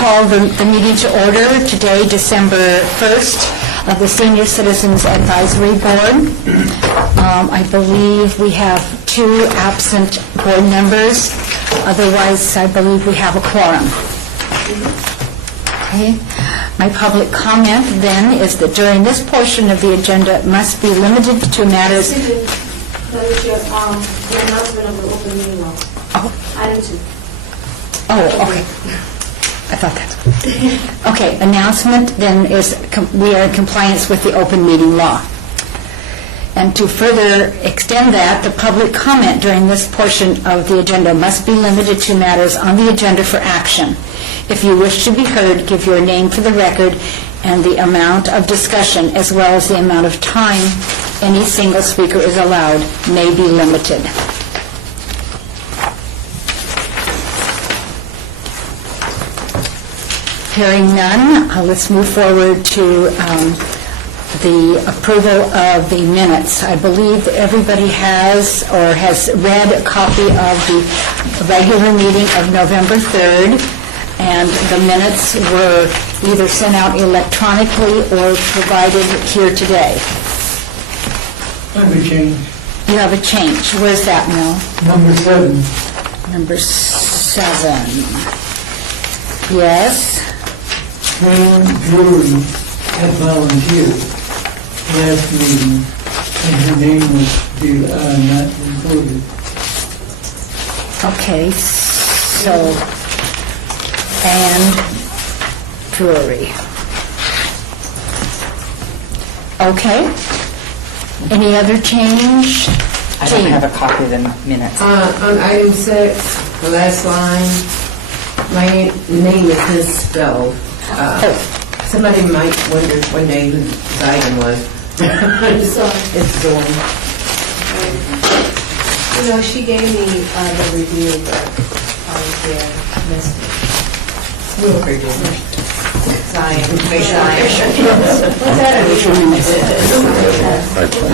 call the meeting to order today, December 1st, of the Senior Citizens Advisory Board. I believe we have 2 absent board members. Otherwise, I believe we have a quorum. Okay. My public comment then is that during this portion of the agenda it must be limited to matters... That is your, the announcement of the open meeting law. Oh. Item 2. Oh, okay. I thought that. Okay, announcement then is we are in compliance with the open meeting law. And to further extend that, the public comment during this portion of the agenda must be limited to matters on the agenda for action. If you wish to be heard, give your name for the record and the amount of discussion as well as the amount of time any single speaker is allowed may be limited. Hearing none, let's move forward to the approval of the minutes. I believe that everybody has or has read a copy of the regular meeting of November 3rd, and the minutes were either sent out electronically or provided here today. I have a change. You have a change. Where's that, Mel? Number 7. Number 7. Yes. Karen Drury had volunteered last meeting, and her name was not included. Okay, so, and Drury. Okay. Any other change? I don't have a copy of the minutes. On item 6, the last line, my name is misspelled. Somebody might wonder one day whose item was. It's Dawn. You know, she gave me the review, but I was there, missed it. We'll read it. Zion. I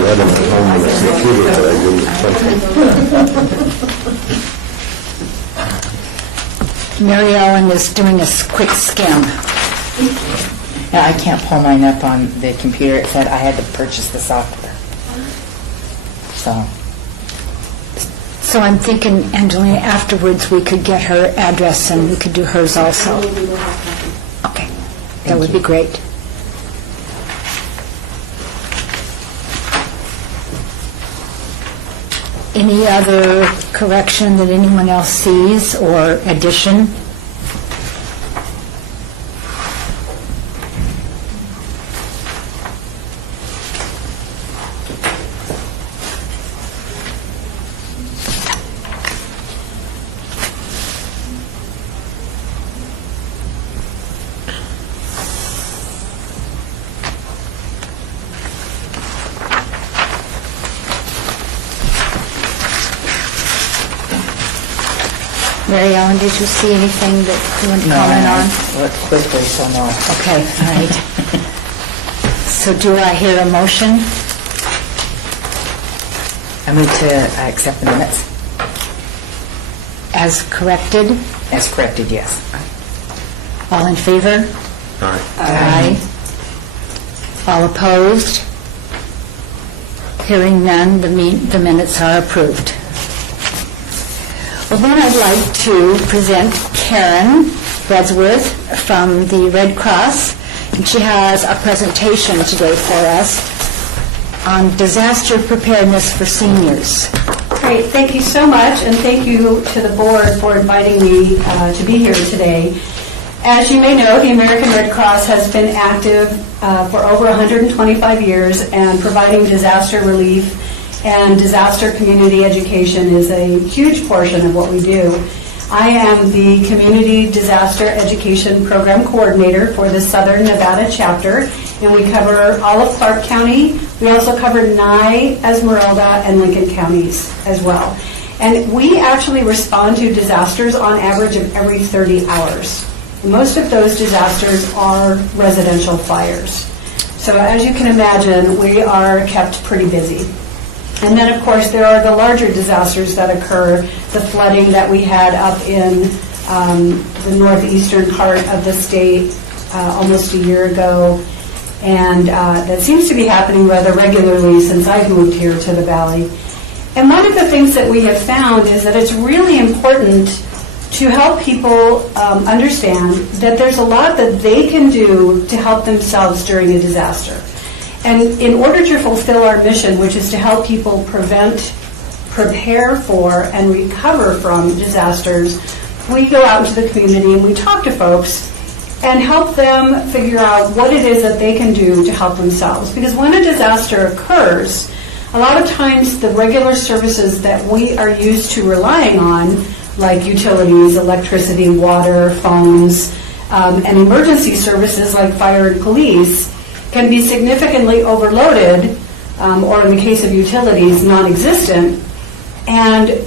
read them at home on the computer, but I didn't print them. Mary Ellen is doing a quick skim. Yeah, I can't pull mine up on the computer. It said I had to purchase the software. So I'm thinking, Angelina, afterwards we could get her address and we could do hers also. Okay, that would be great. Any other correction that anyone else sees or addition? Mary Ellen, did you see anything that you want to comment on? Look quickly, so no. Okay, all right. So do I hear a motion? I move to accept the minutes As corrected? as corrected, yes. All in favor? Aye. All opposed? Hearing none, the minutes are approved. Well, then I'd like to present Karen Bredsworth from the Red Cross, and she has a presentation today for us on disaster preparedness for seniors. Great, thank you so much, and thank you to the board for inviting me to be here today. As you may know, the American Red Cross has been active for over 125 years, and providing disaster relief and disaster community education is a huge portion of what we do. I am the Community Disaster Education Program Coordinator for the Southern Nevada chapter, and we cover all of Clark County. We also cover Nye, Esmeralda, and Lincoln counties as well. And we actually respond to disasters on average of every 30 hours. Most of those disasters are residential fires. So as you can imagine, we are kept pretty busy. And then, of course, there are the larger disasters that occur, the flooding that we had up in the northeastern part of the state almost a year ago, and that seems to be happening rather regularly since I've moved here to the Valley. And one of the things that we have found is that it's really important to help people understand that there's a lot that they can do to help themselves during a disaster. And in order to fulfill our mission, which is to help people prevent, prepare for, and recover from disasters, we go out into the community and we talk to folks and help them figure out what it is that they can do to help themselves. Because when a disaster occurs, a lot of times the regular services that we are used to relying on, like utilities, electricity, water, phones, and emergency services like fire and police, can be significantly overloaded, or in the case of utilities, non-existent. And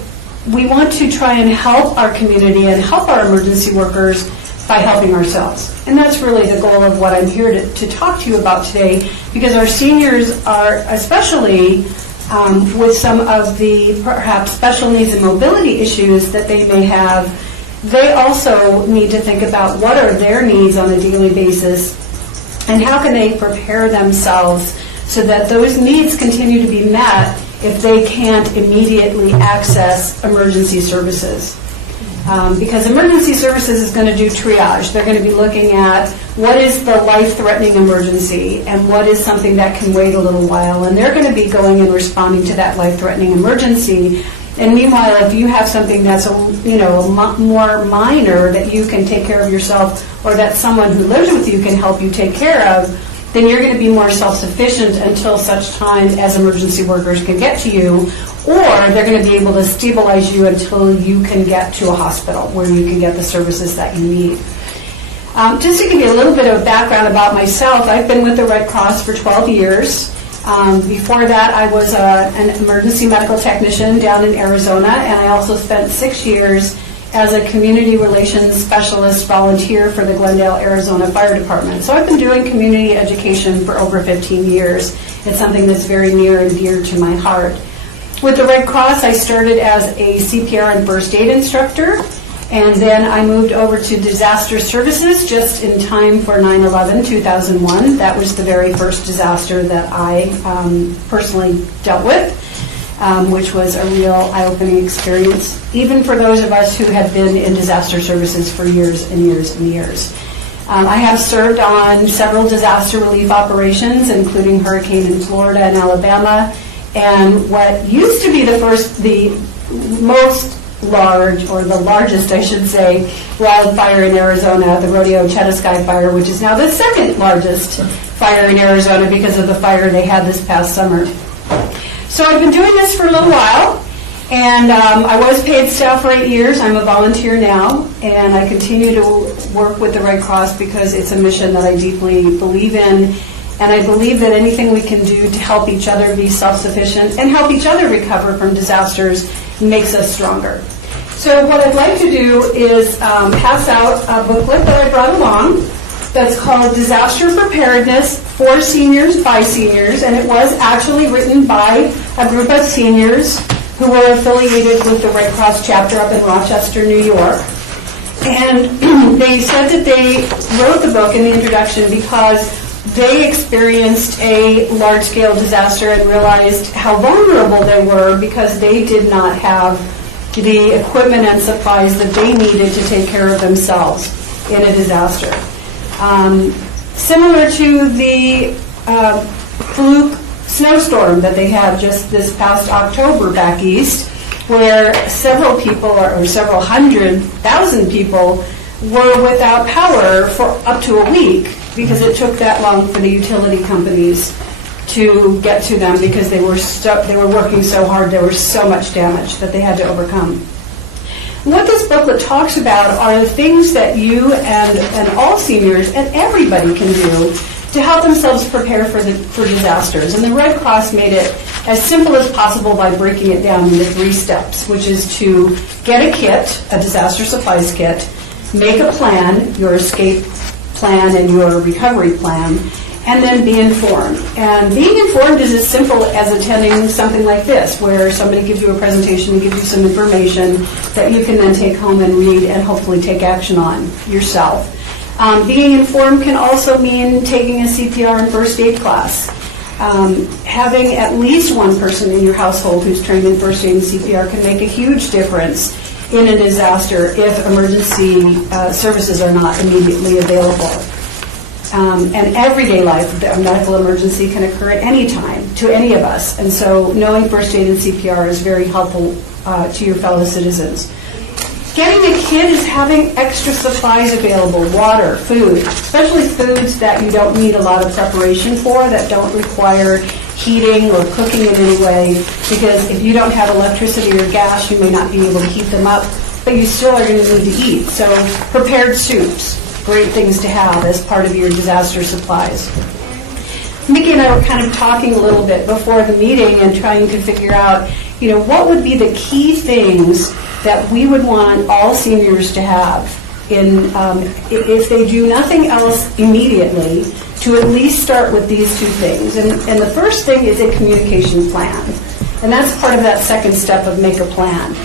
we want to try and help our community and help our emergency workers by helping ourselves. And that's really the goal of what I'm here to talk to you about today, because our seniors are, especially with some of the perhaps special needs and mobility issues that they may have, they also need to think about what are their needs on a daily basis and how can they prepare themselves so that those needs continue to be met if they can't immediately access emergency services. Because emergency services is going to do triage. They're going to be looking at what is the life-threatening emergency and what is something that can wait a little while. And they're going to be going and responding to that life-threatening emergency. And meanwhile, if you have something that's more minor that you can take care of yourself, or that someone who lives with you can help you take care of, then you're going to be more self-sufficient until such time as emergency workers can get to you, or they're going to be able to stabilize you until you can get to a hospital where you can get the services that you need. Just to give you a little bit of background about myself, I've been with the Red Cross for 12 years. Before that, I was an emergency medical technician down in Arizona, and I also spent 6 years as a community relations specialist volunteer for the Glendale, Arizona Fire Department. So I've been doing community education for over 15 years. It's something that's very near and dear to my heart. With the Red Cross, I started as a CPR and first aid instructor, and then I moved over to disaster services just in time for 9/11, 2001. That was the very first disaster that I personally dealt with, which was a real eye-opening experience, even for those of us who had been in disaster services for years and years and years. I have served on several disaster relief operations, including hurricane in Florida and Alabama, and what used to be the most large, or the largest, I should say, wildfire in Arizona, the Rodeo Chetasky fire, which is now the second largest fire in Arizona because of the fire they had this past summer. So I've been doing this for a little while, and I was paid staff for 8 years. I'm a volunteer now, and I continue to work with the Red Cross because it's a mission that I deeply believe in, and I believe that anything we can do to help each other be self-sufficient and help each other recover from disasters makes us stronger. So what I'd like to do is pass out a booklet that I brought along that's called Disaster Preparedness for Seniors by Seniors, and it was actually written by a group of seniors who were affiliated with the Red Cross chapter up in Rochester, New York. And they said that they wrote the book in the introduction because they experienced a large-scale disaster and realized how vulnerable they were because they did not have the equipment and supplies that they needed to take care of themselves in a disaster. Similar to the fluke snowstorm that they had just this past October back east, where several people, or several 100,000 people, were without power for up to a week because it took that long for the utility companies to get to them because they were working so hard. There was so much damage that they had to overcome. What this booklet talks about are the things that you and all seniors and everybody can do to help themselves prepare for disasters. And the Red Cross made it as simple as possible by breaking it down into 3 steps, which is to get a kit, a disaster supplies kit, make a plan, your escape plan and your recovery plan, and then be informed. And being informed is as simple as attending something like this, where somebody gives you a presentation and gives you some information that you can then take home and read and hopefully take action on yourself. Being informed can also mean taking a CPR and first aid class. Having at least one person in your household who's trained in first aid and CPR can make a huge difference in a disaster if emergency services are not immediately available. And everyday life, a medical emergency can occur at any time to any of us. And so knowing first aid and CPR is very helpful to your fellow citizens. Getting a kid is having extra supplies available, water, food, especially foods that you don't need a lot of preparation for, that don't require heating or cooking in any way, because if you don't have electricity or gas, you may not be able to heat them up, but you still are going to need to eat. So prepared soups, great things to have as part of your disaster supplies. Mickey and I were kind of talking a little bit before the meeting and trying to figure out, what would be the key things that we would want all seniors to have if they do nothing else immediately, to at least start with these two things. And the first thing is a communication plan. And that's part of that second step of make a plan.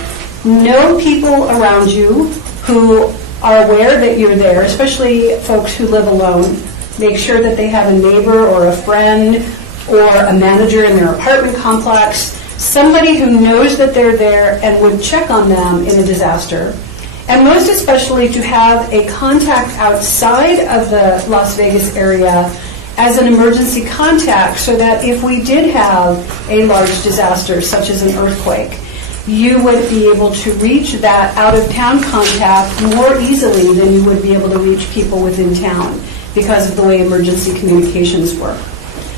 Know people around you who are aware that you're there, especially folks who live alone. Make sure that they have a neighbor or a friend or a manager in their apartment complex, somebody who knows that they're there and would check on them in a disaster. And most especially to have a contact outside of the Las Vegas area as an emergency contact, so that if we did have a large disaster, such as an earthquake, you would be able to reach that out-of-town contact more easily than you would be able to reach people within town because of the way emergency communications work.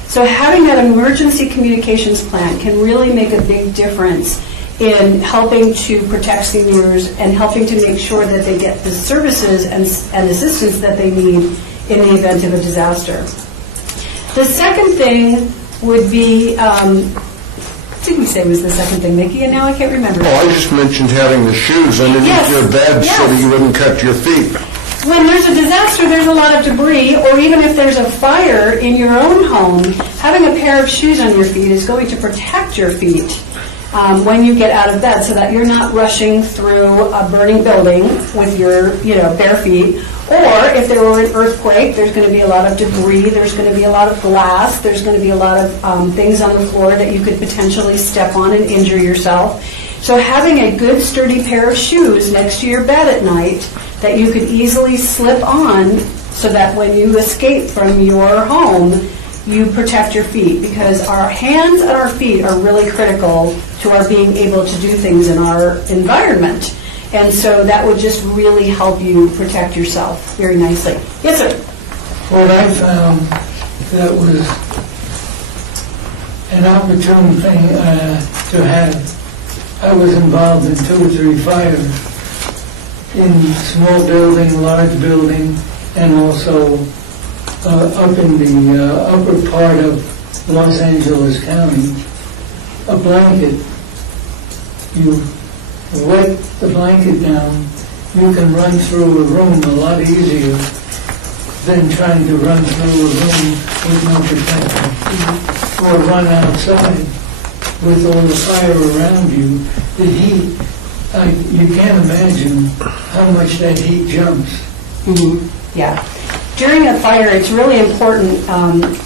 So having that emergency communications plan can really make a big difference in helping to protect seniors and helping to make sure that they get the services and assistance that they need in the event of a disaster. The second thing would be, what did we say was the second thing, Mickey? And now I can't remember. Oh, I just mentioned having the shoes underneath Yes. your bed so that Yes. you wouldn't cut your feet. When there's a disaster, there's a lot of debris, or even if there's a fire in your own home, having a pair of shoes on your feet is going to protect your feet when you get out of bed, so that you're not rushing through a burning building with your bare feet. Or if there were an earthquake, there's going to be a lot of debris, there's going to be a lot of glass, there's going to be a lot of things on the floor that you could potentially step on and injure yourself. So having a good sturdy pair of shoes next to your bed at night that you could easily slip on, so that when you escape from your home, you protect your feet, because our hands and our feet are really critical to our being able to do things in our environment. And so that would just really help you protect yourself very nicely. Yes, sir? What I found that was an opportune thing to have, I was involved in 2 or 3 fires in small building, large building, and also up in the upper part of Los Angeles County. A blanket, you wet the blanket down, you can run through a room a lot easier than trying to run through a room with no protection, or run outside with all the fire around you. The heat, you can't imagine how much that heat jumps. Yeah. During a fire, it's really important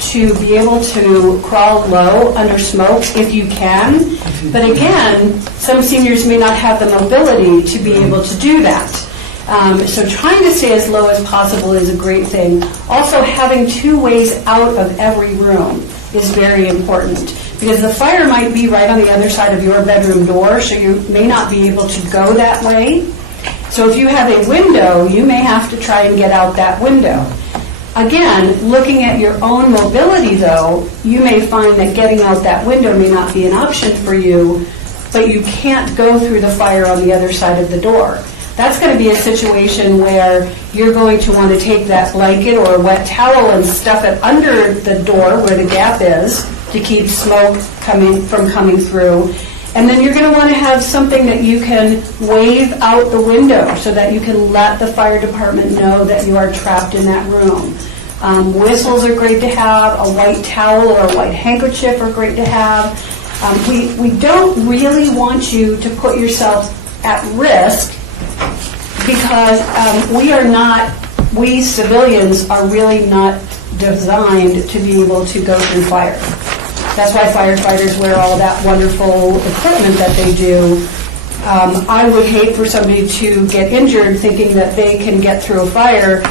to be able to crawl low under smoke if you can. But again, some seniors may not have the mobility to be able to do that. So trying to stay as low as possible is a great thing. Also, having 2 ways out of every room is very important, because the fire might be right on the other side of your bedroom door, so you may not be able to go that way. So if you have a window, you may have to try and get out that window. Again, looking at your own mobility, though, you may find that getting out that window may not be an option for you, but you can't go through the fire on the other side of the door. That's going to be a situation where you're going to want to take that blanket or a wet towel and stuff it under the door where the gap is to keep smoke from coming through. And then you're going to want to have something that you can wave out the window so that you can let the fire department know that you are trapped in that room. Whistles are great to have. A white towel or a white handkerchief are great to have. We don't really want you to put yourself at risk because we civilians are really not designed to be able to go through fire. That's why firefighters wear all that wonderful equipment that they do. I would hate for somebody to get injured thinking that they can get through a fire.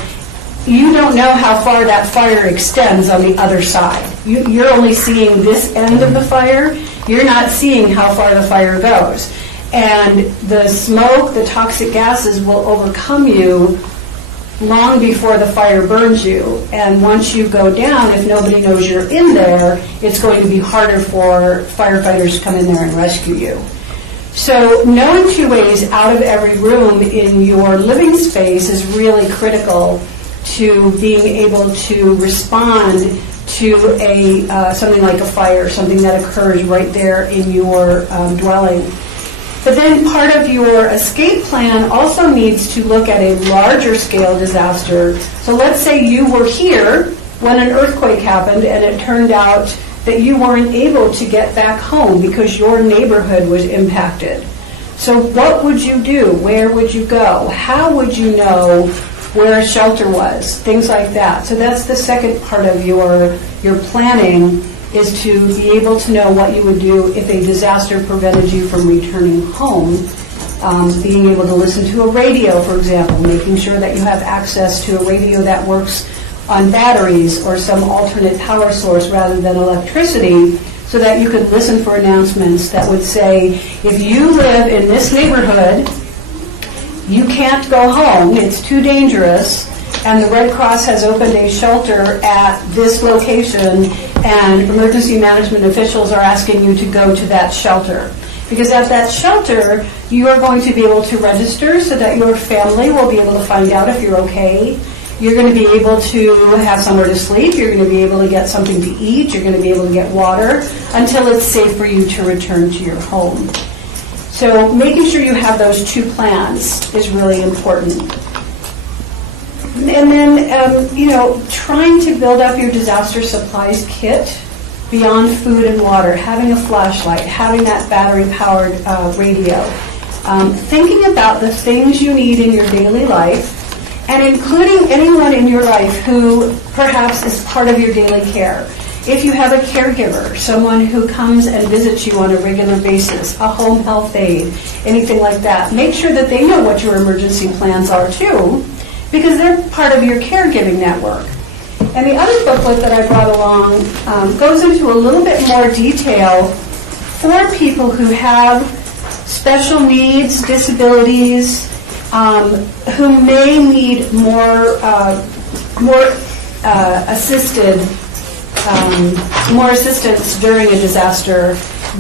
You don't know how far that fire extends on the other side. You're only seeing this end of the fire. You're not seeing how far the fire goes. And the smoke, the toxic gases will overcome you long before the fire burns you. And once you go down, if nobody knows you're in there, it's going to be harder for firefighters to come in there and rescue you. So knowing 2 ways out of every room in your living space is really critical to being able to respond to something like a fire, something that occurs right there in your dwelling. But then part of your escape plan also needs to look at a larger scale disaster. So let's say you were here when an earthquake happened and it turned out that you weren't able to get back home because your neighborhood was impacted. So what would you do? Where would you go? How would you know where a shelter was? Things like that. So that's the second part of your planning, is to be able to know what you would do if a disaster prevented you from returning home. Being able to listen to a radio, for example, making sure that you have access to a radio that works on batteries or some alternate power source rather than electricity, so that you could listen for announcements that would say, if you live in this neighborhood, you can't go home, it's too dangerous, and the Red Cross has opened a shelter at this location, and emergency management officials are asking you to go to that shelter. Because at that shelter, you are going to be able to register so that your family will be able to find out if you're okay. You're going to be able to have somewhere to sleep. You're going to be able to get something to eat. You're going to be able to get water until it's safe for you to return to your home. So making sure you have those 2 plans is really important. And then, trying to build up your disaster supplies kit beyond food and water, having a flashlight, having that battery-powered radio, thinking about the things you need in your daily life, and including anyone in your life who perhaps is part of your daily care. If you have a caregiver, someone who comes and visits you on a regular basis, a home health aide, anything like that, make sure that they know what your emergency plans are too, because they're part of your caregiving network. And the other booklet that I brought along goes into a little bit more detail for people who have special needs, disabilities, who may need more assistance during a disaster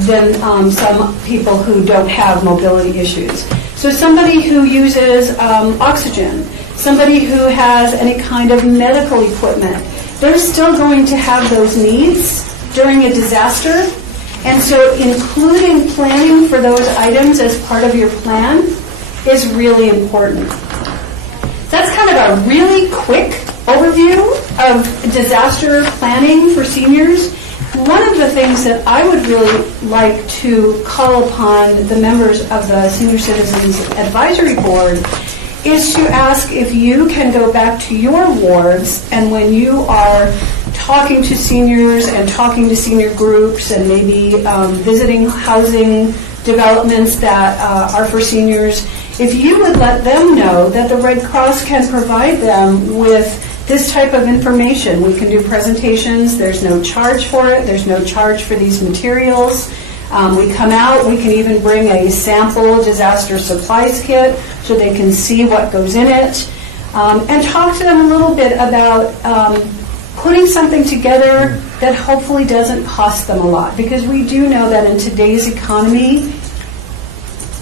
than some people who don't have mobility issues. So somebody who uses oxygen, somebody who has any kind of medical equipment, they're still going to have those needs during a disaster. And so including planning for those items as part of your plan is really important. That's kind of a really quick overview of disaster planning for seniors. One of the things that I would really like to call upon the members of the Senior Citizens Advisory Board is to ask if you can go back to your wards, and when you are talking to seniors and talking to senior groups and maybe visiting housing developments that are for seniors, if you would let them know that the Red Cross can provide them with this type of information. We can do presentations. There's no charge for it. There's no charge for these materials. We come out. We can even bring a sample disaster supplies kit so they can see what goes in it. And talk to them a little bit about putting something together that hopefully doesn't cost them a lot. Because we do know that in today's economy,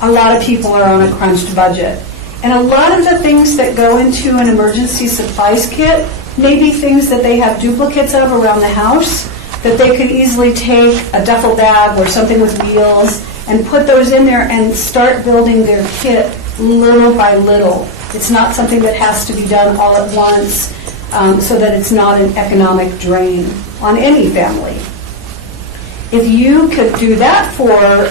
a lot of people are on a crunched budget. And a lot of the things that go into an emergency supplies kit may be things that they have duplicates of around the house, that they could easily take a duffel bag or something with wheels and put those in there and start building their kit little by little. It's not something that has to be done all at once. so that it's not an economic drain on any family. If you could do that for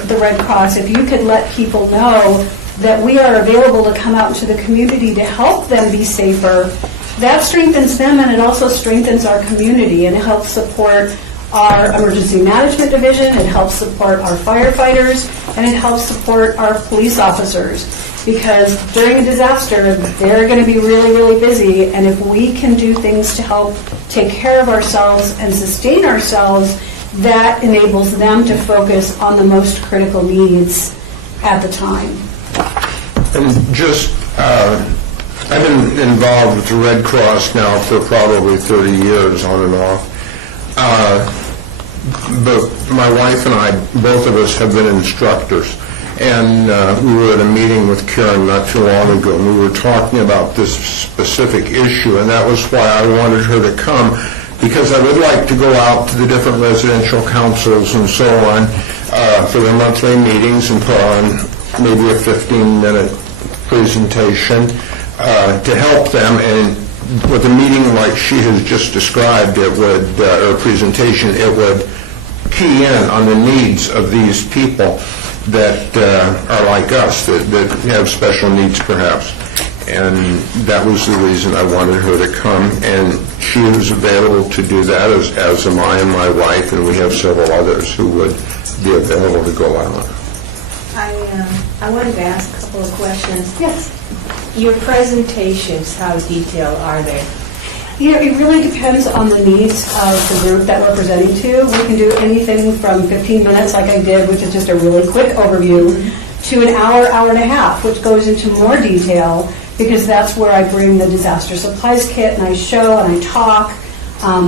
the Red Cross, if you could let people know that we are available to come out into the community to help them be safer, that strengthens them, and it also strengthens our community, and it helps support our emergency management division, it helps support our firefighters, and it helps support our police officers. Because during a disaster, they're going to be really, really busy, and if we can do things to help take care of ourselves and sustain ourselves, that enables them to focus on the most critical needs at the time. And just, I've been involved with the Red Cross now for probably 30 years, on and off. But my wife and I, both of us, have been instructors. And we were at a meeting with Karen not too long ago, and we were talking about this specific issue, and that was why I wanted her to come, because I would like to go out to the different residential councils and so on for their monthly meetings and put on maybe a 15-minute presentation to help them. And with a meeting like she has just described, it would, or a presentation, it would key in on the needs of these people that are like us, that have special needs perhaps. And that was the reason I wanted her to come, and she was available to do that, as am I and my wife, and we have several others who would be available to go out. I wanted to ask a couple of questions. Yes. Your presentations, how detailed are they? You know, it really depends on the needs of the group that we're presenting to. We can do anything from 15 minutes, like I did, which is just a really quick overview, to an hour, hour and a half, which goes into more detail, because that's where I bring the disaster supplies kit and I show and I talk.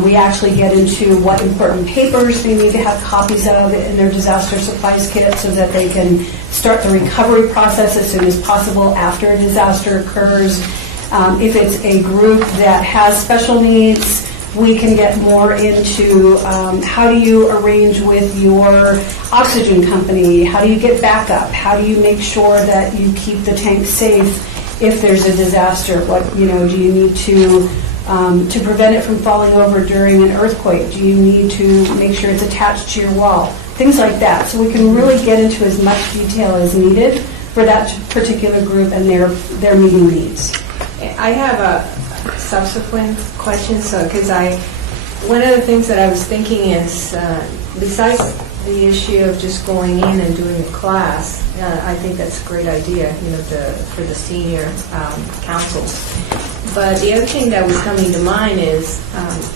We actually get into what important papers they need to have copies of in their disaster supplies kit so that they can start the recovery process as soon as possible after a disaster occurs. If it's a group that has special needs, we can get more into how do you arrange with your oxygen company, how do you get backup, how do you make sure that you keep the tank safe if there's a disaster, what, do you need to prevent it from falling over during an earthquake, do you need to make sure it's attached to your wall, things like that. So we can really get into as much detail as needed for that particular group and their meeting needs. I have a subsequent question, because one of the things that I was thinking is, besides the issue of just going in and doing a class, I think that's a great idea, for the senior councils. But the other thing that was coming to mind is,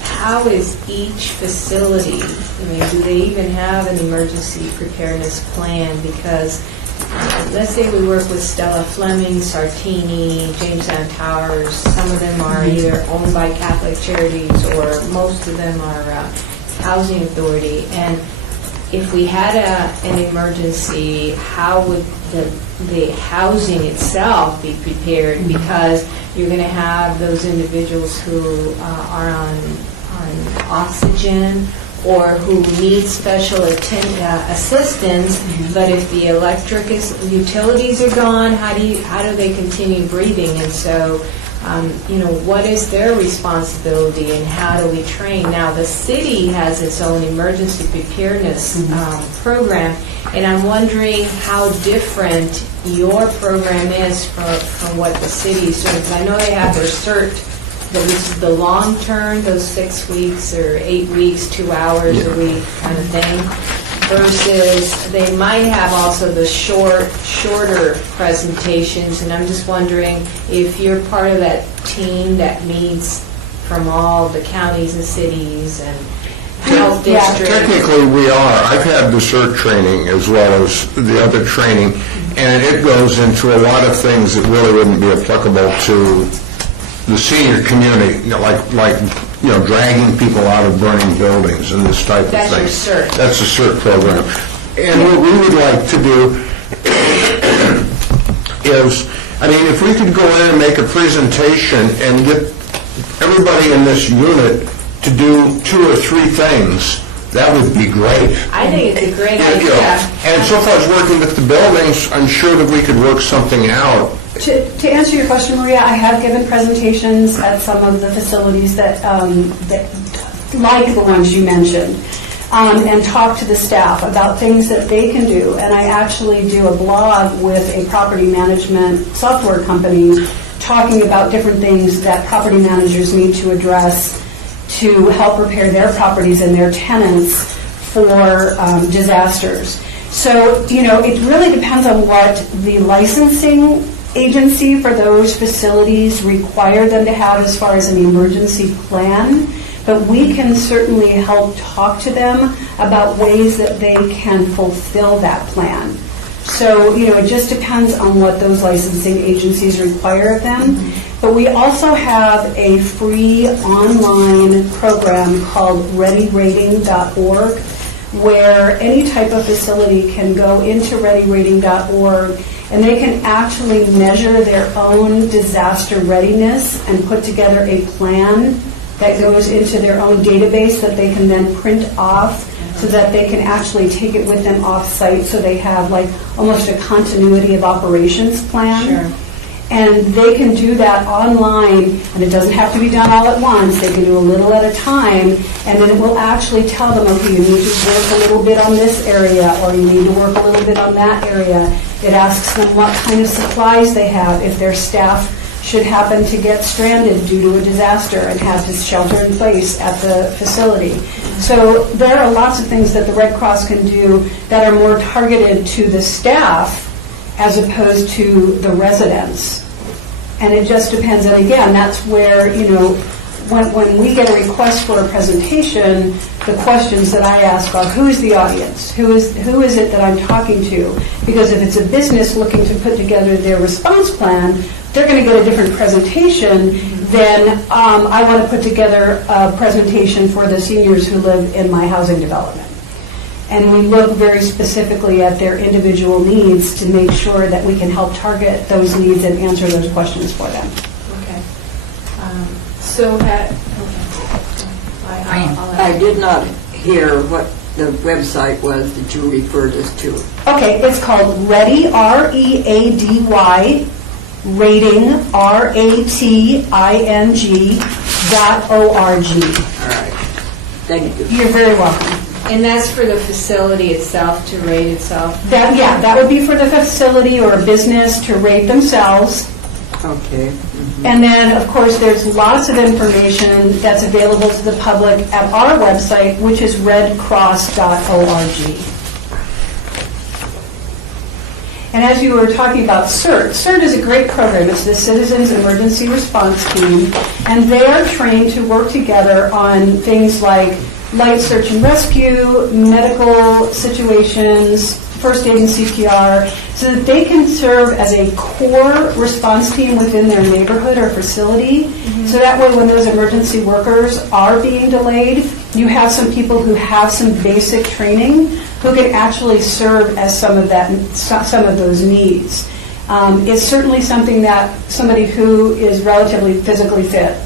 how is each facility, do they even have an emergency preparedness plan? Because let's say we work with Stella Fleming, Sartini, Jamestown Towers. Some of them are either owned by Catholic Charities or most of them are Housing Authority. And if we had an emergency, how would the housing itself be prepared? Because you're going to have those individuals who are on oxygen or who need special assistance, but if the utilities are gone, how do they continue breathing? And so, what is their responsibility and how do we train? Now, the city has its own emergency preparedness program, and I'm wondering how different your program is from what the city is doing. Because I know they have their CERT, that this is the long term, those 6 weeks or 8 weeks, 2 hours a week kind of thing, versus they might have also the shorter presentations. And I'm just wondering if you're part of that team that meets from all the counties and cities and health districts. Technically, we are. I've had the CERT training as well as the other training, and it goes into a lot of things that really wouldn't be applicable to the senior community, like dragging people out of burning buildings and this type of thing. That's your CERT. That's a CERT program. And what we would like to do is, if we could go in and make a presentation and get everybody in this unit to do 2 or 3 things, that would be great. I think it's a great idea. And so far as working with the buildings, I'm sure that we could work something out To answer your question, Maria, I have given presentations at some of the facilities that like the ones you mentioned, and talk to the staff about things that they can do. And I actually do a blog with a property management software company talking about different things that property managers need to address to help prepare their properties and their tenants for disasters. So, it really depends on what the licensing agency for those facilities require them to have as far as an emergency plan. But we can certainly help talk to them about ways that they can fulfill that plan. So, it just depends on what those licensing agencies require of them. But we also have a free online program called ReadyRating.org, where any type of facility can go into ReadyRating.org and they can actually measure their own disaster readiness and put together a plan that goes into their own database that they can then print off so that they can actually take it with them off-site, so they have like almost a continuity of operations plan. Sure. And they can do that online, and it doesn't have to be done all at once. They can do a little at a time, and then it will actually tell them, okay, you need to work a little bit on this area, or you need to work a little bit on that area. It asks them what kind of supplies they have if their staff should happen to get stranded due to a disaster and have to shelter in place at the facility. So there are lots of things that the Red Cross can do that are more targeted to the staff as opposed to the residents. And it just depends. And again, that's where, when we get a request for a presentation, the questions that I ask are, who is the audience? Who is it that I'm talking to? Because if it's a business looking to put together their response plan, they're going to get a different presentation than I want to put together a presentation for the seniors who live in my housing development. And we look very specifically at their individual needs to make sure that we can help target those needs and answer those questions for them. Okay. So, I did not hear what the website was that you referred us to. Okay, it's called Ready, READY, rating, RATING.org. All right. Thank you. You're very welcome. and that's for the facility itself, to rate itself? That would be for the facility or a business to rate themselves. Okay. And then, of course, there's lots of information that's available to the public at our website, which is redcross.org. And as you were talking about CERT, CERT is a great program. It's the Citizens Emergency Response Team, and they are trained to work together on things like light search and rescue, medical situations, first aid and CPR, so that they can serve as a core response team within their neighborhood or facility. So that way, when those emergency workers are being delayed, you have some people who have some basic training who can actually serve as some of those needs. It's certainly something that somebody who is relatively physically fit.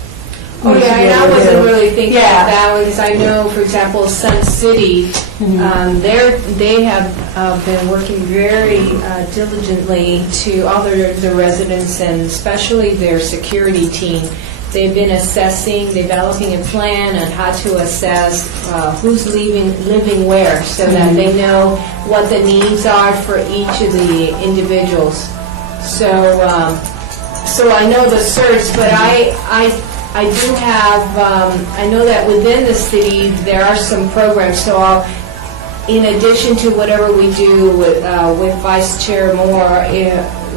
Oh, yeah, and I wasn't really thinking Yeah. of that one, because I know, for example, Sun City, they have been working very diligently to all the residents, and especially their security team. They've been assessing, developing a plan on how to assess who's living where, so that they know what the needs are for each of the individuals. So I know the search, but I do have, I know that within the city, there are some programs, so in addition to whatever we do with Vice Chair Moore,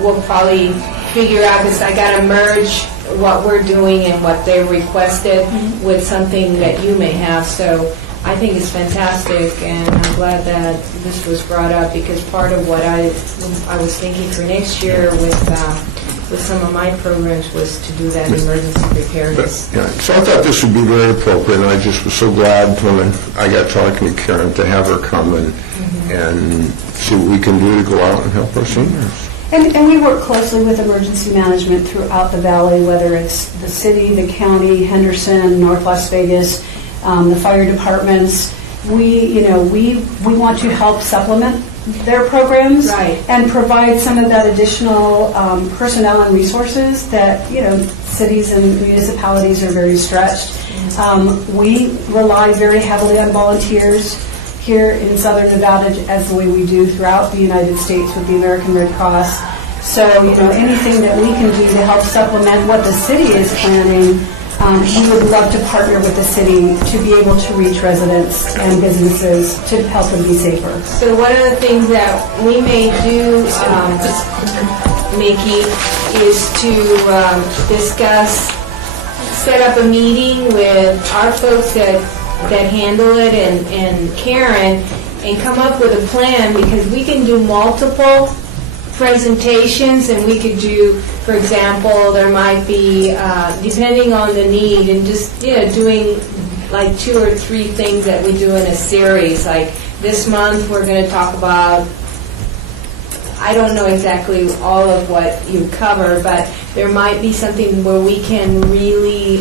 we'll probably figure out, because I got to merge what we're doing and what they requested with something that you may have. So I think it's fantastic, and I'm glad that this was brought up, because part of what I was thinking for next year with some of my programs was to do that emergency preparedness. Yeah, so I thought this would be very appropriate, and I just was so glad when I got talking to Karen to have her come and see what we can do to go out and help our seniors. And we work closely with emergency management throughout the valley, whether it's the city, the county, Henderson, North Las Vegas, the fire departments. We want to help supplement their programs. Right. And provide some of that additional personnel and resources that, cities and municipalities are very stretched. We rely very heavily on volunteers here in Southern Nevada, as the way we do throughout the United States with the American Red Cross. So, anything that we can do to help supplement what the city is planning, we would love to partner with the city to be able to reach residents and businesses to help them be safer. So one of the things that we may do, Mickey, is to discuss, set up a meeting with our folks that handle it and Karen, and come up with a plan, because we can do multiple presentations, and we could do, for example, there might be, depending on the need, and just, doing like 2 or 3 things that we do in a series. Like this month, we're going to talk about, I don't know exactly all of what you cover, but there might be something where we can really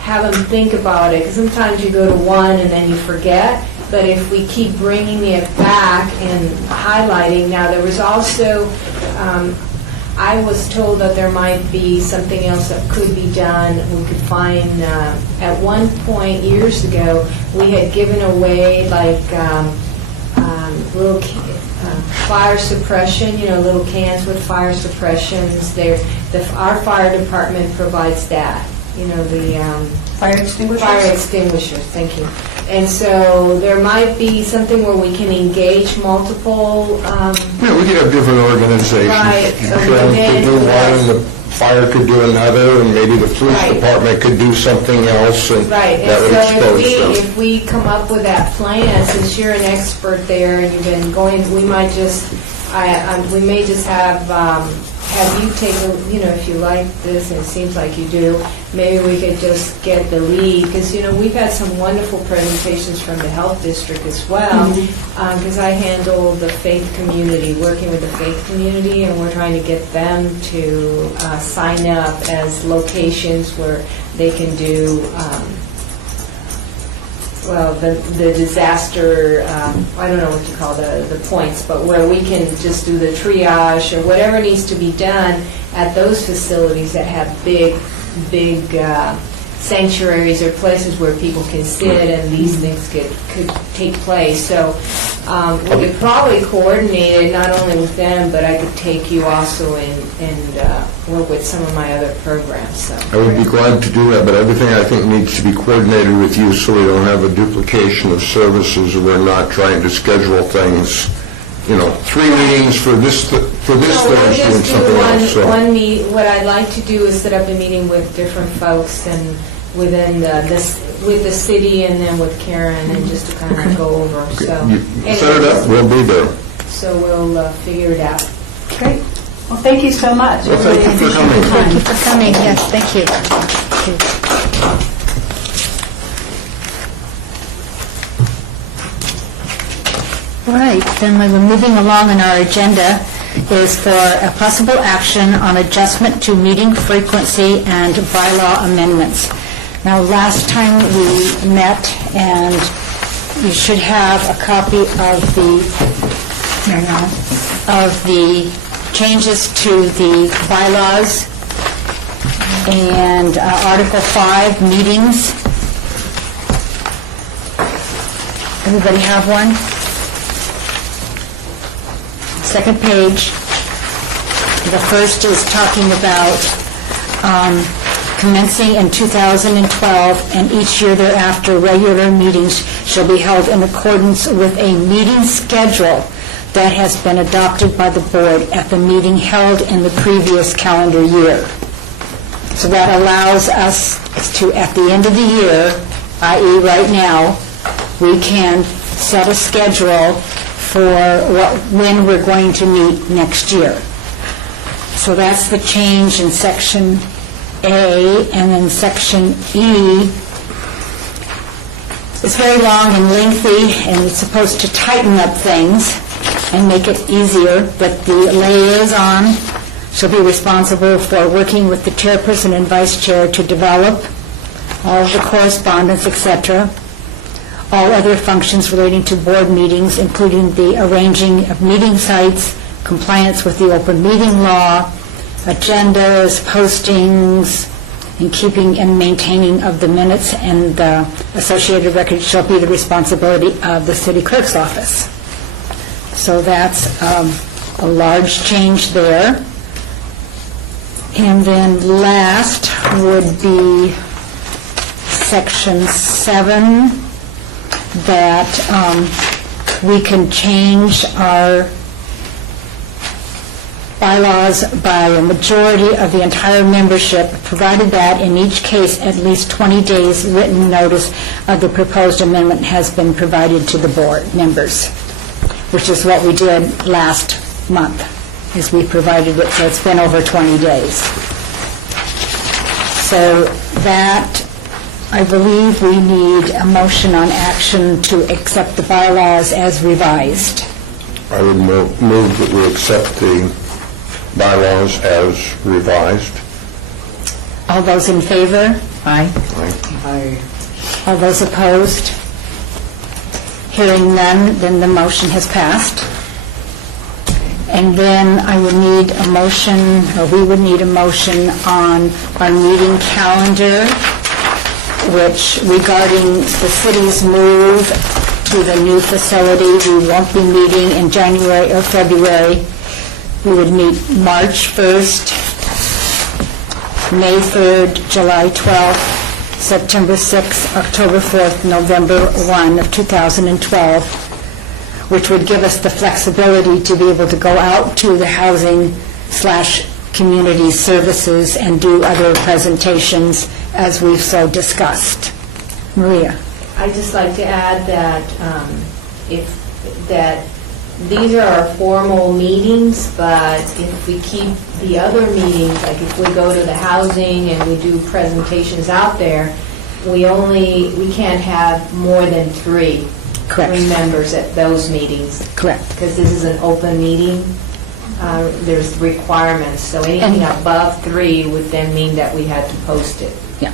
have them think about it. Because sometimes you go to one and then you forget. But if we keep bringing it back and highlighting, now there was also, I was told that there might be something else that could be done. We could find, at one point years ago, we had given away like little fire suppression, little cans with fire suppressions. Our fire department provides that, the Fire extinguishers? Fire extinguishers, thank you. And so there might be something where we can engage multiple, Yeah, we could have different organizations. Right, so Karen then- could do one, and the fire could do another, and maybe the police Right. department could do something else, and right. that would And so expose them. if we come up with that plan, since you're an expert there and you've been going, we might just, we may just have you take a, if you like this, and it seems like you do, maybe we could just get the lead, because, we've had some wonderful presentations from the health district as well, because I handle the faith community, working with the faith community, and we're trying to get them to sign up as locations where they can do the disaster, I don't know what you call the points, but where we can just do the triage or whatever needs to be done at those facilities that have big sanctuaries or places where people can sit and these things could take place. So we could probably coordinate it not only with them, but I could take you also and work with some of my other programs. So. I would be glad to do that, but everything I think needs to be coordinated with you so we don't have a duplication of services, or we're not trying to schedule things, 3 meetings for this No, we'll Thursday and just do something else. So. one meet. What I'd like to do is set up a meeting with different folks and within with the city and then with Karen, and just to kind of go over. So You set it up, we'll be there. So we'll figure it out. Great. Well, thank you so much. Well, thank you for coming. Thank you for coming, yes, thank you. All right, then we're moving along in our agenda is for a possible action on adjustment to meeting frequency and bylaw amendments. Now, last time we met, and you should have a copy of the changes to the bylaws and Article 5 meetings. Everybody have one? Second page. The first is talking about commencing in 2012, and each year thereafter, regular meetings shall be held in accordance with a meeting schedule that has been adopted by the board at the meeting held in the previous calendar year. So that allows us to, at the end of the year, i.e. right now, we can set a schedule for when we're going to meet next year. So that's the change in Section A, and then Section E. It's very long and lengthy, and it's supposed to tighten up things and make it easier, but the liaison shall be responsible for working with the chairperson and vice chair to develop all of the correspondence, etc. all other functions relating to board meetings, including the arranging of meeting sites, compliance with the open meeting law, agendas, postings, and keeping and maintaining of the minutes and associated records shall be the responsibility of the city clerk's office. So that's a large change there. And then last would be Section 7, that we can change our bylaws by a majority of the entire membership, provided that in each case at least 20 days written notice of the proposed amendment has been provided to the board members, which is what we did last month, is we provided it, so it's been over 20 days. So that, I believe we need a motion on action to accept the bylaws as revised. I would move that we accept the bylaws as revised. All those in favor? Aye. All those opposed? Hearing none, then the motion has passed. And then I would need a motion, or we would need a motion on our meeting calendar, which regarding the city's move to the new facility, we won't be meeting in January or February. We would meet March 1st, May 3rd, July 12th, September 6th, October 4th, November 1 of 2012, which would give us the flexibility to be able to go out to the housing/community services and do other presentations as we've so discussed. Maria? I'd just like to add that these are our formal meetings, but if we keep the other meetings, like if we go to the housing and we do presentations out there, we can't have more than three members at those meetings. Correct. Because this is an open meeting. There's requirements, so anything above 3 would then mean that we had to post it. Yeah.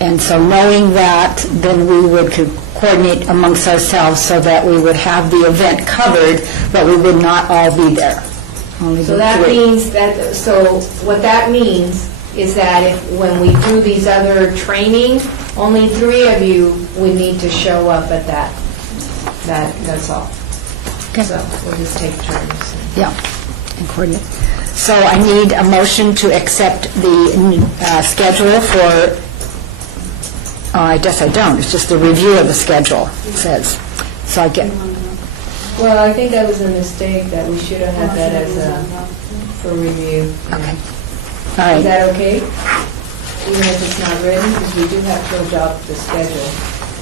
And so knowing that, then we would coordinate amongst ourselves so that we would have the event covered, but we would not all be there. Only So the that three. means that, so what that means is that when we do these other training, only 3 of you would need to show up at that. That's all. Okay. So we'll just take turns. Yeah, and coordinate. So I need a motion to accept the schedule for, I guess I don't, it's just a review of the schedule, it says. So I get, Well, I think that was a mistake, that we should have had that as for review. okay. Is All right, that okay? Even if it's not written, because we do have to adopt the schedule.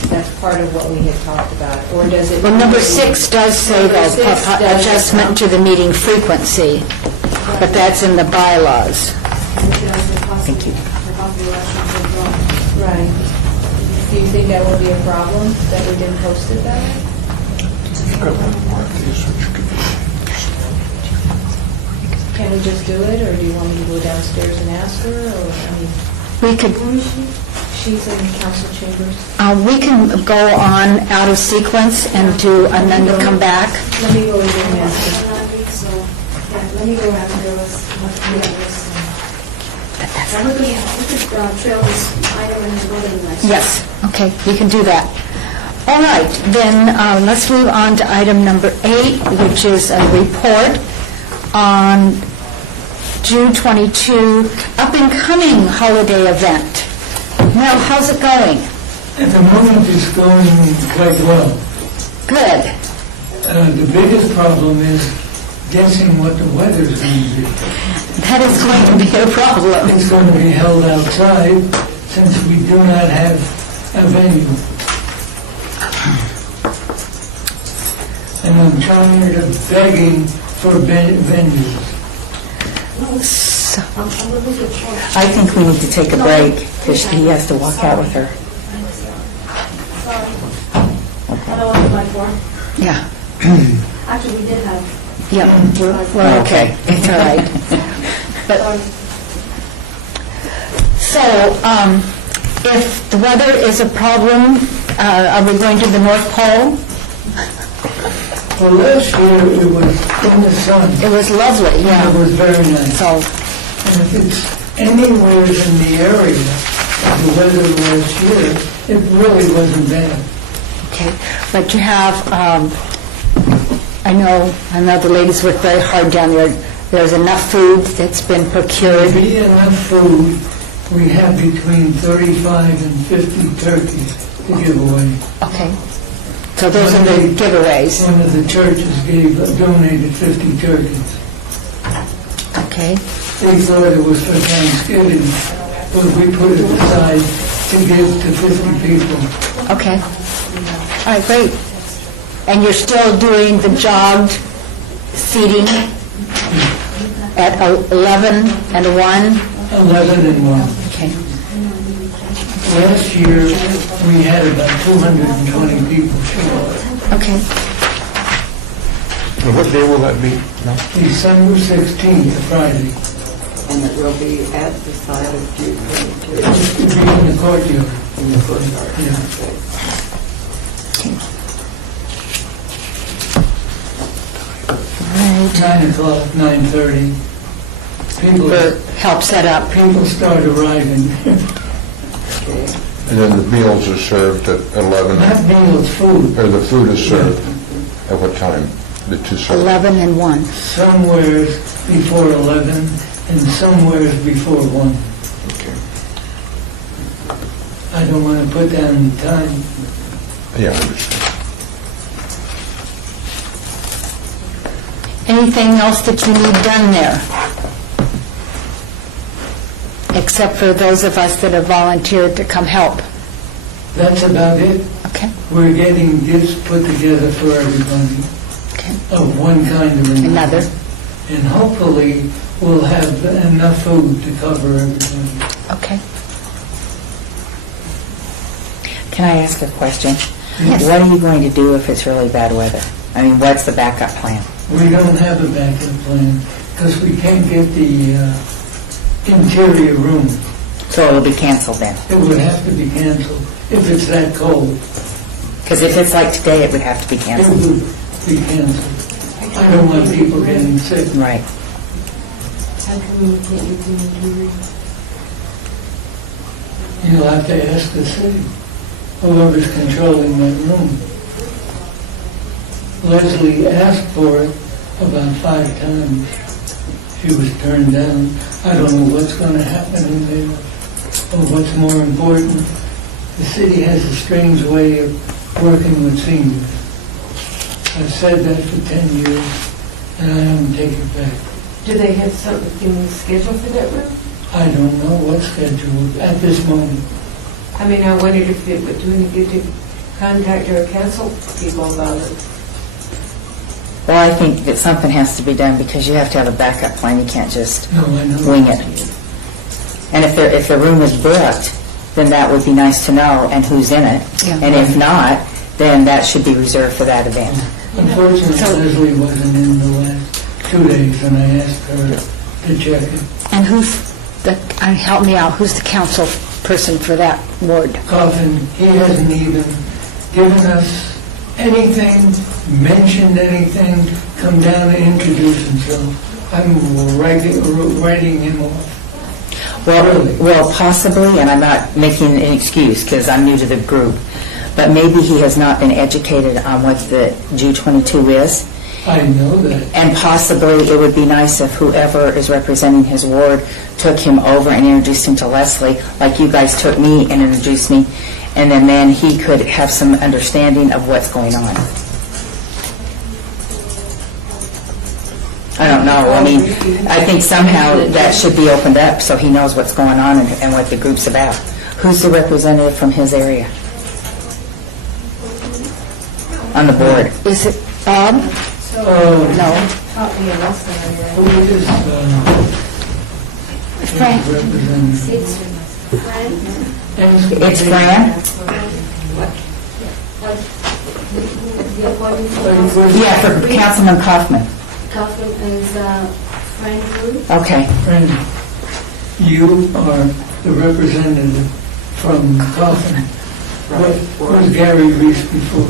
That's part of what we had talked about. Or does it? well, number 6 does say Number that 6 does. adjustment to the meeting frequency, but that's in the bylaws. Thank you. Right. Do you think that will be a problem, that we didn't post it that way? Can we just do it, or do you want me to go downstairs and ask her, or, I mean, We could, she's in council chambers. we can go on out of sequence and then to come back. Let me go in there and ask her. Let me go after us. We could trail this item and go to the next. Yes, okay, we can do that. All right, then let's move on to item number 8, which is a report on June 22 up-and-coming holiday event. Mel, how's it going? At the moment, it's going quite well. Good. The biggest problem is guessing what the weather's going to be. That is going to be a problem. It's going to be held outside since we do not have a venue. And I'm tired of begging for venues. So- I think we need to take a break because he has to walk out with her. I don't want to buy four. Yeah, Actually, we did have. yeah, we're okay. It's all right. But, so, If the weather is a problem, are we going to the North Pole? Well, last year it was in the sun. It was lovely, It yeah. was very nice. So, And if it's anywhere in the area of the weather last year, it really wasn't bad. okay, but you have, I know the ladies work very hard down there. There's enough food that's been To procured. be enough food, we have between 35 and 50 turkeys to give away. Okay. So those are the giveaways. One of the churches donated 50 turkeys. Okay. They thought it was for Thanksgiving, but we put it aside to give to 50 people. Okay. All right, great. And you're still doing the jogged seating at 11 and 1? 11 and 1. Okay. Last year, we had about 220 people show up. Okay. And what day will that be? December 16th, Friday. And it will be at the site of June 22. It will be in the courtyard. In the courtyard. Yeah. Right. 9 o'clock, 9:30. Help set up. People start arriving. And then the meals are served at 11, Not meals, food. or the food is served at what time? The two serve? 11 and 1. Somewheres before 11 and somewheres before 1. Okay. I don't want to put down the time. Yeah, I understand. Anything else that you need done there? Except for those of us that have volunteered to come help. That's about it. Okay. We're getting gifts put together for everybody Okay. of one kind or another. Another. And hopefully, we'll have enough food to cover everybody. Okay. Can I ask a question? Yes. What are you going to do if it's really bad weather? I mean, what's the backup plan? We don't have a backup plan because we can't get the interior room. So it'll be canceled then? It would have to be canceled if it's that cold. Because if it's like today, it would have to be It canceled. would be canceled. I don't want people getting sick. Right. You'll have to ask the city, whoever's controlling that room. Leslie asked for it about 5 times. She was turned down. I don't know what's going to happen in there, or what's more important. The city has a strange way of working with seniors. I've said that for 10 years, and I don't take it back. Do they have something scheduled for that room? I don't know what's scheduled at this moment. I mean, I wondered if it would do any good to contact or council people about it. Well, I think that something has to be done because you have to have a backup plan. You can't just No, I know. wing it. And if the room is booked, then that would be nice to know and who's in it. Yeah. And if not, then that should be reserved for that event. Unfortunately, Leslie wasn't in the last 2 days, and I asked her to check it. And help me out, who's the council person for that ward? Coffin, he hasn't even given us anything, mentioned anything, come down and introduce himself. I'm writing him off. Really? Well, possibly, and I'm not making an excuse because I'm new to the group, but maybe he has not been educated on what the Ju-22 is. I know that. And possibly it would be nice if whoever is representing his ward took him over and introduced him to Leslie, like you guys took me and introduced me, and then he could have some understanding of what's going on. I don't know. I mean, I think somehow that should be opened up so he knows what's going on and what the group's about. Who's the representative from his area on the board? Is it Bob? No. Who is Frank? representative? It's Frank. It's Fran? The appointment Yeah, for Councilman Kaufman. Kaufman is Frank Wu. Okay. Friend, you are the representative from Coffin. What was Gary Reese before?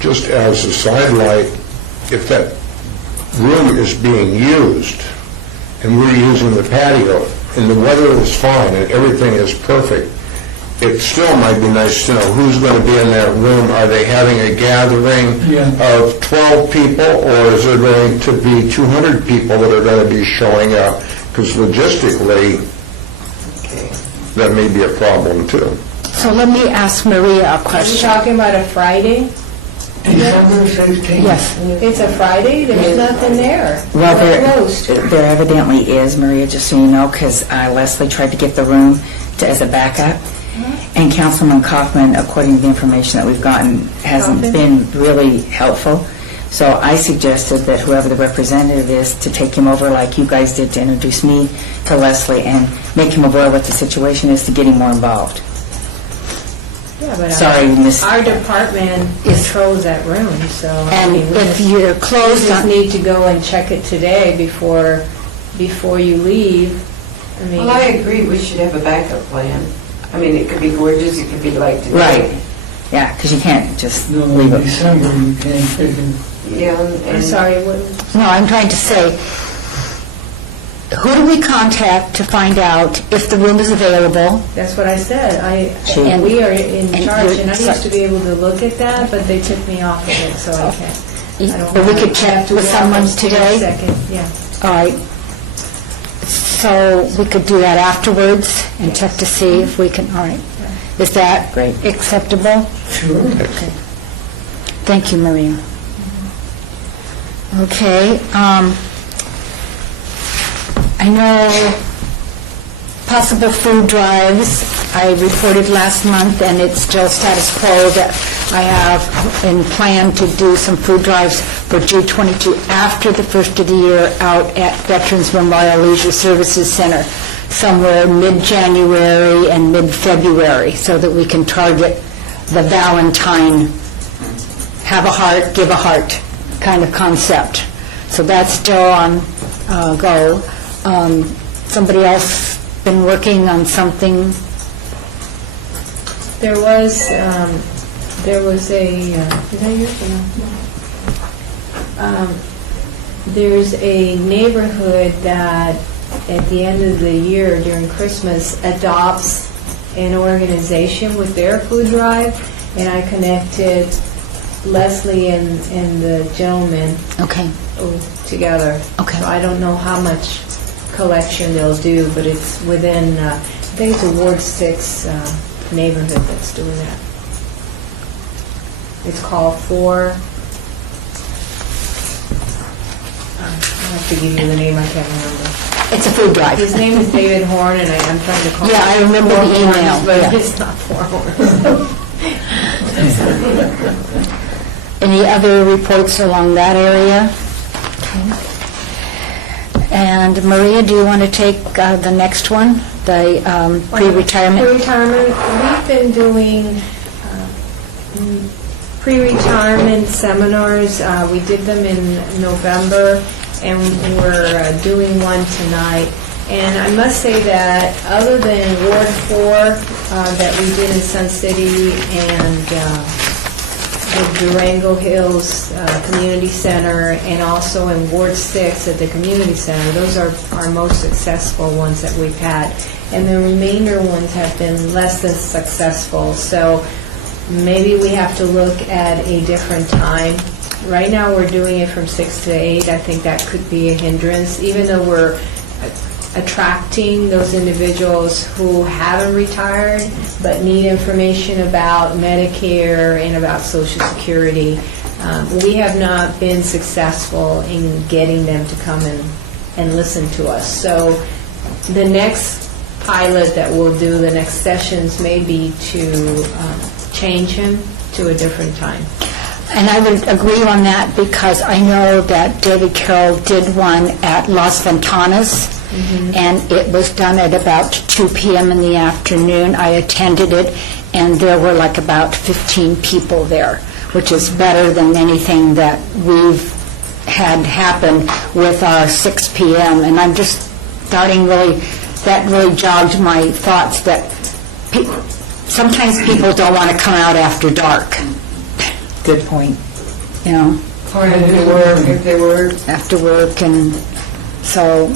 Just as a sidelight, if that room is being used, and we're using the patio, and the weather is fine, and everything is perfect, it still might be nice to know who's going to be in that room. Are they having a gathering Yeah. of 12 people, or is there going to be 200 people that are going to be showing up? Because logistically, that may be a problem, too. So let me ask Maria a Are you question. talking about a Friday? December 16th. Yes. It's a Friday, there's nothing there. Well, We're closed. there evidently is, Maria, just so you know, because Leslie tried to get the room as a backup, and Councilman Kaufman, according to the information that we've gotten, hasn't Kaufman? been really helpful. So I suggested that whoever the representative is, to take him over like you guys did to introduce me to Leslie and make him aware what the situation is to get him more involved. Yeah, but Sorry, Miss. our department controls that room, so. I And mean, we if just- you're You closed just on, need to go and check it today before you leave. I mean, Well, I agree, we should have a backup plan. I mean, it could be gorgeous, it could be like today. Right. Yeah, because you can't just No, leave in it. December, you can't figure. Yeah, I'm and sorry, what? no, I'm trying to say, who do we contact to find out if the room is available? That's what I said. She- And we are in and charge, you're- and I used to be able to look at that, but they took me off of it, so I can't. I don't But we could have- check I have to with walk someone upstairs today? Second, yeah. All right. So we could do that afterwards and check to see if we can, all right. Is that Great. Sure. acceptable? Thank you, Maria. Okay, I know possible food drives, I reported last month, and it's still status quo that I have in plan to do some food drives for G22 after the first of the year out at Veterans Memorial Leisure Services Center, somewhere mid-January and mid-February, so that we can target the Valentine, have a heart, give a heart kind of concept. So that's still on go. Somebody else been working on something? There was a, did I hear it? There's a neighborhood that at the end of the year during Christmas adopts an organization with their food drive, and I connected Leslie and the gentleman Okay. together. Okay. So I don't know how much collection they'll do, but it's within, I think it's a Ward 6 neighborhood that's doing that. It's called I'll have to give you the name, I can't remember. It's a food drive. His name is David Horn, and I'm trying to call him. Yeah, I remember the Four Horns, email, But yeah. it's not Four Horns. Any other reports along that area? Okay. And Maria, do you want to take the next one, the pre-retirement? Pre-retirement, we've been doing pre-retirement seminars. We did them in November, and we're doing one tonight. And I must say that other than Ward 4 that we did in Sun City and the Durango Hills Community Center, and also in Ward 6 at the Community Center, those are our most successful ones that we've had. And the remainder ones have been less than successful. So maybe we have to look at a different time. Right now, we're doing it from 6 to 8. I think that could be a hindrance, even though we're attracting those individuals who haven't retired but need information about Medicare and about Social Security. We have not been successful in getting them to come and listen to us. So the next pilot that we'll do, the next sessions, may be to change him to a different time. And I would agree on that because I know that David Carroll did one at Las Ventanas, and it was done at about 2 p.m. in the afternoon. I attended it, and there were like about 15 people there, which is better than anything that we've had happen with our 6 p.m. And I'm just starting really, that really jogged my thoughts that sometimes people don't want to come out after dark, Good point. you know, If they were, after work, and so,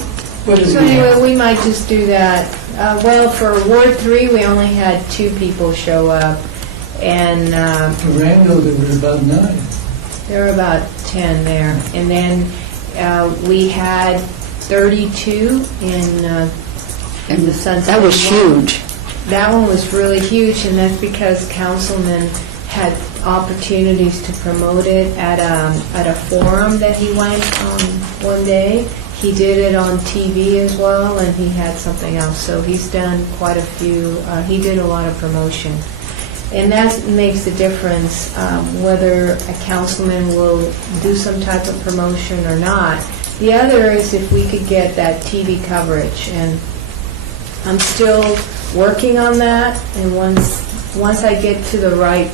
What is So it? anyway, we might just do that. Well, for Ward 3, we only had 2 people show up, and Durango, there were about 9. there were about 10 there. And then we had 32 in the Sunset. that was one. huge. That one was really huge, and that's because councilmen had opportunities to promote it at a forum that he went one day. He did it on TV as well, and he had something else. So he's done quite a few, he did a lot of promotion. And that makes a difference, whether a councilman will do some type of promotion or not. The other is if we could get that TV coverage, and I'm still working on that, and once I get to the right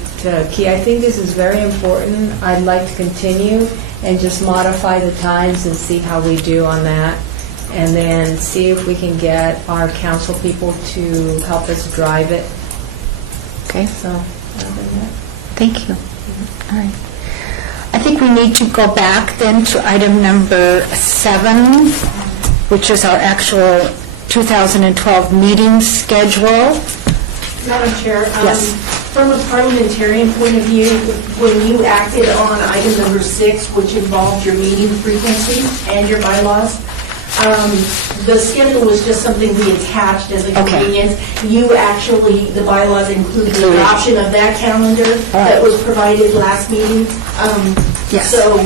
key, I think this is very important. I'd like to continue and just modify the times and see how we do on that, and then see if we can get our council people to help us drive it. Okay, So, other than that. thank you. All right. I think we need to go back then to item number 7, which is our actual 2012 meeting schedule. Madam Chair, Yes. from a parliamentarian point of view, when you acted on item number 6, which involved your meeting frequency and your bylaws, the schedule was just something we attached as a Okay. convenience. You actually, the bylaws included the adoption of that calendar that was provided last meeting. Yes. So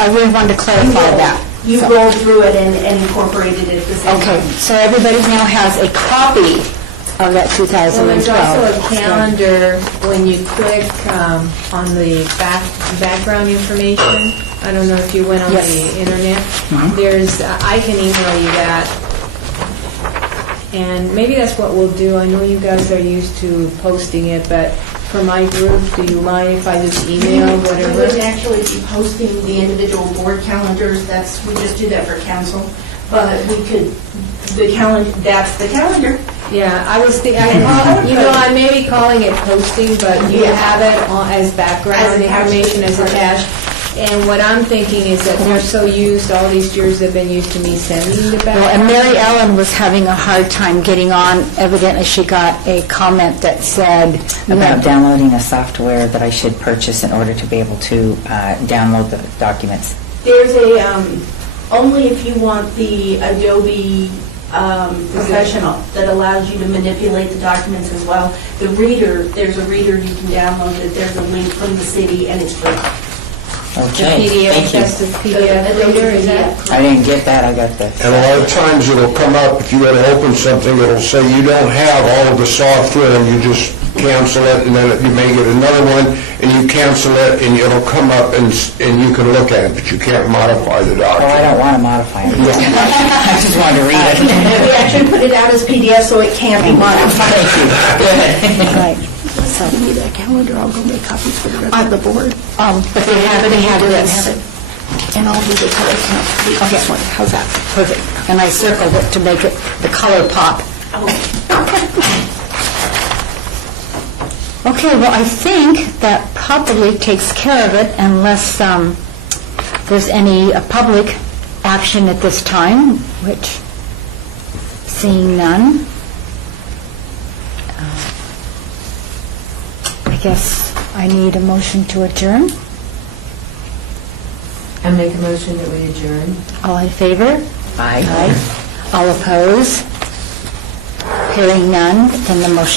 I really wanted to clarify that. you So- rolled through it and incorporated it at the same Okay, time. so everybody now has a copy of that Well, 2012. there's also a calendar when you click on the background information. I don't know if you went on Yes. the internet. There's, I can email you that. And maybe that's what we'll do. I know you guys are used to posting it, but for my group, do you mind if I just email We whatever? wouldn't actually be posting the individual board calendars, we just do that for council, but we could, that's the calendar. Yeah, I was thinking, I may be calling it posting, but you Yeah. have it as background As attached. information as attached. And what I'm thinking is that they're so used, all these years they've been used to me sending the Well, and background. Mary Ellen was having a hard time getting on. Evidently, she got a comment that said... About downloading a software that I should purchase in order to be able to download the documents. There's only if you want the Adobe Professional that allows you to manipulate the documents as well. The reader, there's a reader you can download that there's a link from the city and it's free. The Okay, PDF, thank that's you. the PDF reader, is that? I didn't get that, I got the... And a lot of times it'll come up, if you go to open something, it'll say you don't have all of the software, and you just cancel it, and then you may get another one, and you cancel it, and it'll come up, and you can look at it, but you can't modify the Oh, I document. don't want to modify it. I just wanted to read it. We actually put it out as PDF so it can't be modified. Right. So, Give me that calendar, I'll go make copies for the rest of the board. but they have this. And I'll do the color count. Okay, how's that? Perfect. And I circled it to make it the color pop. Okay, well, I think that probably takes care of it unless there's any public action at this time, which, seeing none, I guess I need a motion to adjourn. I make a motion that we adjourn. All in favor? Aye. All opposed? Hearing none, then the motion